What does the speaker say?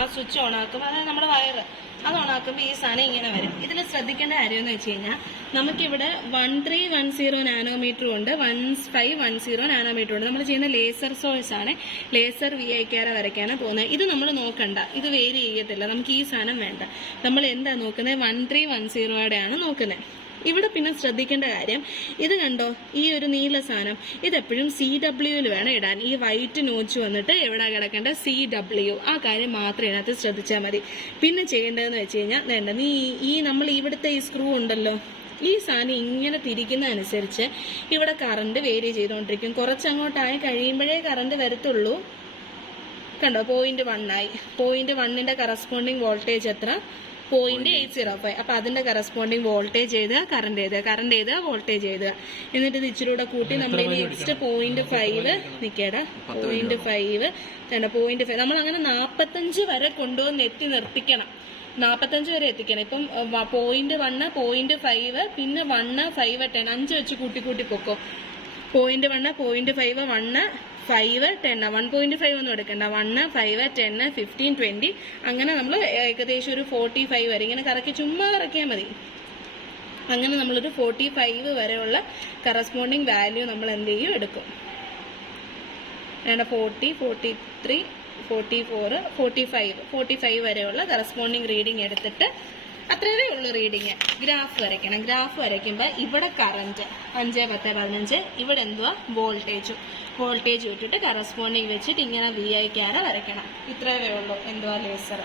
ആ switch on ആക്കും, അതായത് നമ്മുടെ വയറ് അത് ഓൺ ആക്കുമ്പോൾ ഈ സാധനം ഇങ്ങനെ വരും. ഇതിൽ ശ്രദ്ധിക്കേണ്ട കാര്യം എന്ന് വെച്ച് കഴിഞ്ഞാൽ നമുക്കിവിടെ 1310 നാനോമീറ്ററും ഉണ്ട്, 1510 നാനോമീറ്ററും ഉണ്ട്. നമ്മൾ ചെയ്യുന്ന ലേസർ സോഴ്സ് ആണ്, ലേസർ VIK വരയ്ക്കാണ് പോകുന്നത്. ഇത് നമ്മൾ നോക്കണ്ട, ഇത് വേരി ചെയ്യത്തില്ല, നമുക്ക് ഈ സാധനം വേണ്ട. നമ്മൾ എന്താ നോക്കുന്നത്, 1310 നോക്കുന്നത്. ഇവിടെ പിന്നെ ശ്രദ്ധിക്കേണ്ട കാര്യം, ഇത് കണ്ടോ, ഈ ഒരു നീല സാധനം ഇതെപ്പോഴും CW വേണം ഇടാൻ. ഈ വൈറ്റ് നോച്ച് വന്നിട്ട് എവിടെ കിടക്കേണ്ട, CW. ആ കാര്യം മാത്രം ഇതിനകത്ത് ശ്രദ്ധിച്ചാൽ മതി. പിന്നെ ചെയ്യേണ്ടതെന്ന് വെച്ച് കഴിഞ്ഞാൽ വേണ്ട, ഈ നമ്മൾ ഇവിടുത്തെ ഈ സ്ക്രൂ ഉണ്ടല്ലോ, ഈ സാധനം ഇങ്ങനെ തിരിക്കുന്നതനുസരിച്ച് ഇവിടെ കറണ്ട് വേരി ചെയ്തുകൊണ്ടിരിക്കും. കുറച്ചങ്ങോട്ടായി കഴിയുമ്പോഴേ കറണ്ട് വരത്തുള്ളൂ. കണ്ടോ, 0.1 ആയി. 0.1ന്റെ കറസ്പോണ്ടിങ് വോൾട്ടേജ് എത്ര, 0.805. അപ്പൊ അതിന്റെ കറസ്പോണ്ടിങ് വോൾട്ടേജ് എഴുതുക, കറണ്ട് എഴുതുക, വോൾട്ടേജ് എഴുതുക. എന്നിട്ട് ഇത് ഇച്ചിരി കൂടെ കൂട്ടി നമ്മൾ ഇനി നെക്സ്റ്റ് 0.5 നിൽക്കേടാ, 0.5 നമ്മൾ അങ്ങനെ 45 വരെ കൊണ്ടുവന്ന് നിർത്തിക്കണം. 45 വരെ എത്തിക്കണം. ഇപ്പം 0.1, 0.5, പിന്നെ 1, 5, 10 5 വെച്ച് കൂട്ടി പൊക്കോ. 0.1, 0.5, 1, 5, 10, 1.5 ഒന്നും എടുക്കണ്ട, 1, 5, 10, 15, 20 അങ്ങനെ നമ്മൾ ഏകദേശം ഒരു 45 വരെ ഇങ്ങനെ കറക്കി ചുമ്മാ കറക്കിയാൽ മതി. അങ്ങനെ നമ്മളൊരു 45 വരെയുള്ള കറസ്പോണ്ടിങ് വാല്യൂ നമ്മൾ എന്ത് ചെയ്യും, എടുക്കും. 40, 43, 44, 45 വരെയുള്ള കറസ്പോണ്ടിങ് റീഡിങ് എടുത്തിട്ട് അത്രയേ ഉള്ളൂ റീഡിങ്. ഗ്രാഫ് വരയ്ക്കണം. ഗ്രാഫ് വരയ്ക്കുമ്പോൾ ഇവിടെ കറന്റ് 5, 10, 15, ഇവിടെ എന്തുവാ വോൾട്ടേജ് ഇട്ടിട്ട് കറസ്പോണ്ടിങ് വെച്ചിട്ട് ഇങ്ങനെ VIK വരയ്ക്കണം. ഇത്രയേ ഉള്ളൂ എന്തുവാ ലേസർ.